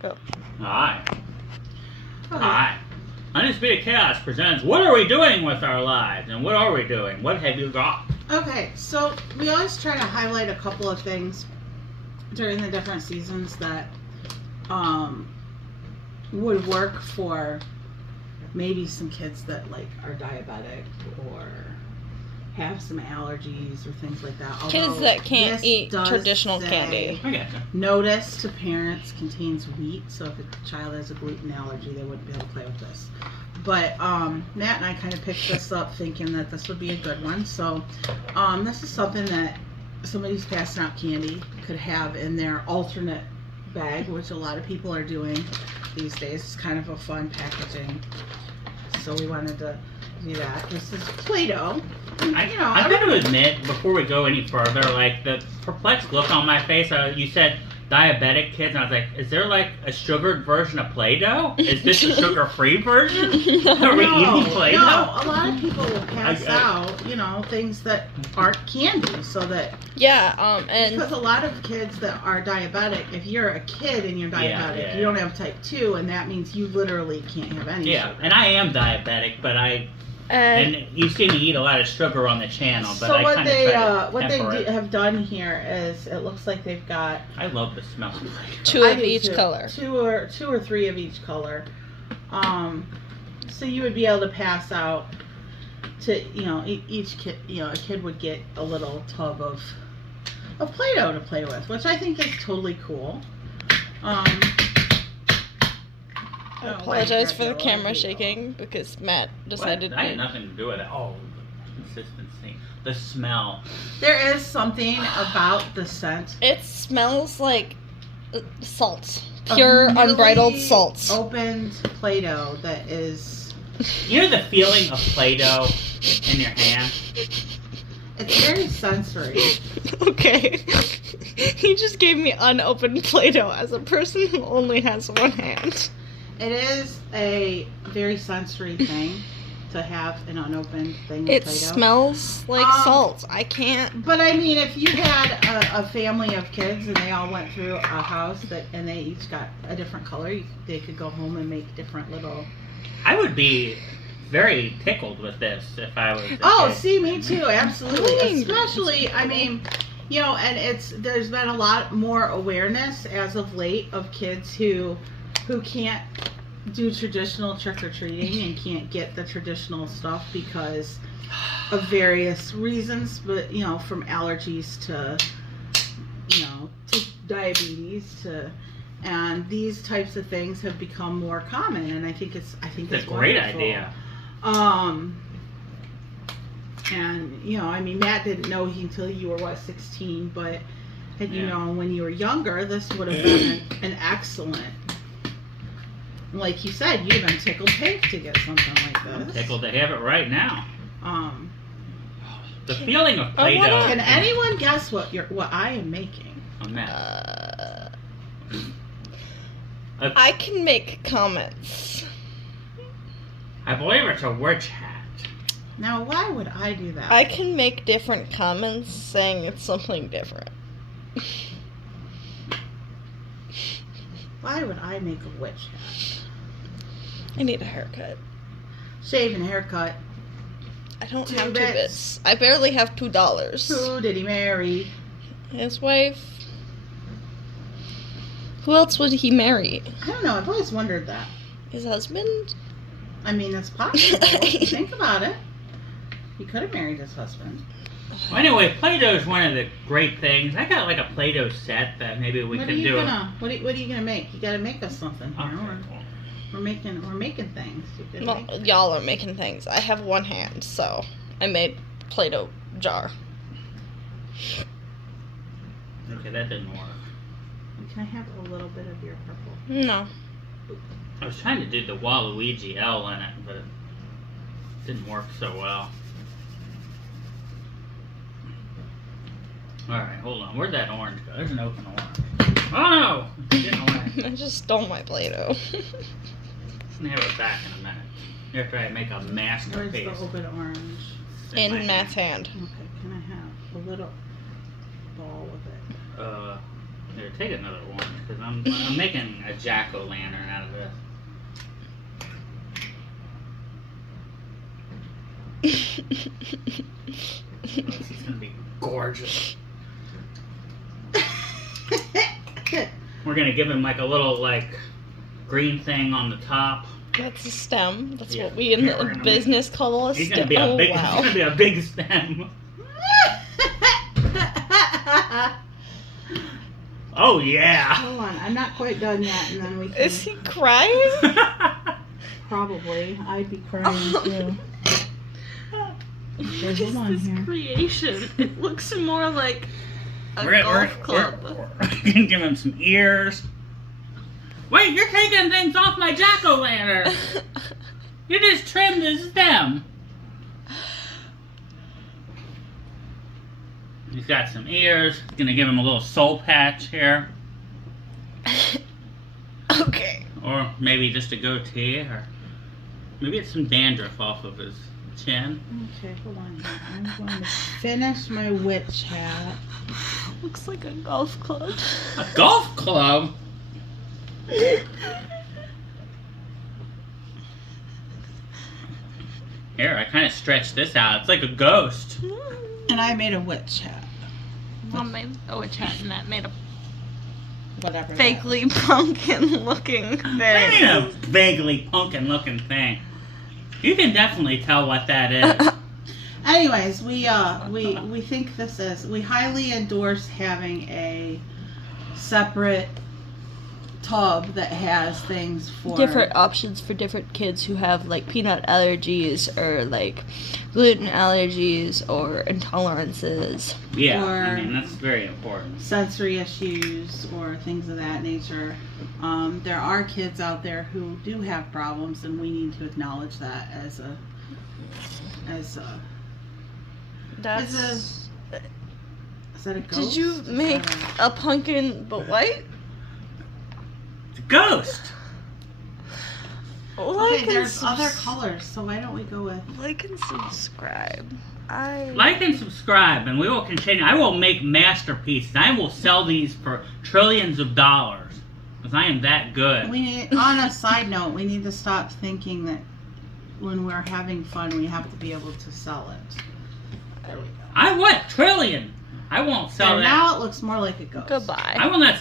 Go. Hi. Okay. Hi. Undisputed Chaos presents What Are We Doing With Our Lives? And what are we doing? What have you got? Okay, so we always try to highlight a couple of things during the different seasons that would work for maybe some kids that like are diabetic or have some allergies or things like that. Kids Although that can't this eat does traditional say, candy. I gotcha. Notice to parents contains wheat, so if a child has a gluten allergy, they wouldn't be able to play with this. But Matt and I kind of picked this up thinking that this would be a good one. So this is something that somebody who's passing out candy could have in their alternate bag, which a lot of people are doing these days. It's kind of a fun packaging. So we wanted to do that. This is Play-Doh. I got to admit, before we go any further, like the perplexed look on my face, you said diabetic kids, and I was like, is there like a sugared version of Play-Doh? Is this a sugar-free version? Are we eating Play-Doh? No, a lot of people will pass out, things that aren't candy, so that... Yeah, and... Because a lot of kids that are diabetic, if you're a kid and you're diabetic, you don't have type 2, and that means you literally can't have any sugar. And I am diabetic, but and you see me eat a lot of sugar on the channel, but so I kind of try to what temper it. have done here is it looks like they've got I love the smell. Two of each color. Two or three of each color. So you would be able to pass out to each kid. A kid would get a little tub of Play-Doh to play with, which I think is totally cool. I apologize for the camera shaking because Matt decided I had nothing to do with it. Oh, the consistency. The smell. There is something about the scent. It smells like salt. Pure, unbridled salt. Opened Play-Doh that is... You know the feeling of Play-Doh in your hand? It's very sensory. Okay. He just gave me unopened Play-Doh as a person who only has one hand. It is a very sensory thing to have an unopened thing of It Play-Doh. Smells like salt. I can't... But I mean, if you had a family of kids and they all went through a house and they each got a different color, they could go home and make different little... I would be very tickled with this if I was see, me too, absolutely. Especially, I mean, and there's been a lot more awareness as of late of kids who can't do traditional trick-or-treating and can't get the traditional stuff because of various reasons, but from allergies to diabetes and these types of things have become more common, and I think it's a great idea. And I mean, Matt didn't know until you were 16, but when you were younger, this would have been an excellent. Like you said, you'd have been tickled pink to get something like this. I'm tickled to have it right now. The feeling of Play-Doh. Can anyone guess what I am making? I can make comments. I believe it's a witch hat. Now, why would I do that? I can make different comments saying it's something different. Why would I make a witch hat? I need a haircut. Shave and haircut. I don't Two have 2 bits. bits. I barely have $2. Who did he marry? His wife. Who else would he marry? I don't know. I've always wondered that. His husband? I mean, it's possible. Think about it. He could have married his husband. Well, anyway, Play-Doh is one of the great things. I got like a Play-Doh set that maybe we could do. What are you gonna make? You gotta make us something here. Okay. We're making things. Y'all are making things. I have one hand, so I made Play-Doh jar. Okay, that didn't work. Can I have a little bit of your purple? No. I was trying to do the Waluigi L in it, but it didn't work so well. Alright, hold on. Where'd that orange go? There's an open orange. Oh no! Getting away. I just stole my Play-Doh. Have it back in a minute. After I make a masterpiece. Where's the open orange? In Matt's hand. Okay, can I have a little ball of it? Here, take another one, because I'm making a jack-o'-lantern out of this. This is gonna be gorgeous. We're gonna give him like a little green thing on the top. That's a stem. That's Yeah. what we in the business call a He's stem. gonna be a Oh, big. wow. He's gonna be a big stem. Oh yeah. Hold on, I'm not quite done yet, and then we can Is he crying? probably. I'd be crying too. What There's is one this here. creation? It looks more like a We're golf club. gonna give him some ears. Wait, you're taking things off my jack-o'-lantern. You just trimmed the stem. He's got some ears. Gonna give him a little soul patch here. Okay. Or maybe just a goatee, or maybe it's some dandruff off of his chin. Okay, hold on here. I'm going to finish my witch hat. Looks like a golf club. A golf club? Here, I kind of stretched this out. It's like a ghost. And I made a witch hat. I made a witch hat and that made a Whatever. vaguely pumpkin looking I thing. mean a vaguely pumpkin looking thing. You can definitely tell what that is. Anyways, we think we highly endorse having a separate tub that has things for Different options for different kids who have like peanut allergies or like gluten allergies or intolerances. Yeah, Or- I mean, that's very important. sensory issues or things of that nature. There are kids out there who do have problems, and we need to acknowledge that as a That's. is that a ghost? Did you Is make that a pumpkin but white? It's a ghost! Okay, there's other colors, so why don't we go with Like and subscribe. Like and subscribe, and we will continue. I will make masterpieces. I will sell these for trillions of dollars. Because I am that good. we need, on a side note, we need to stop thinking that when we're having fun we have to be able to sell it. There we go. I want trillion! I won't sell And that. now it looks more like a ghost. Goodbye. I will not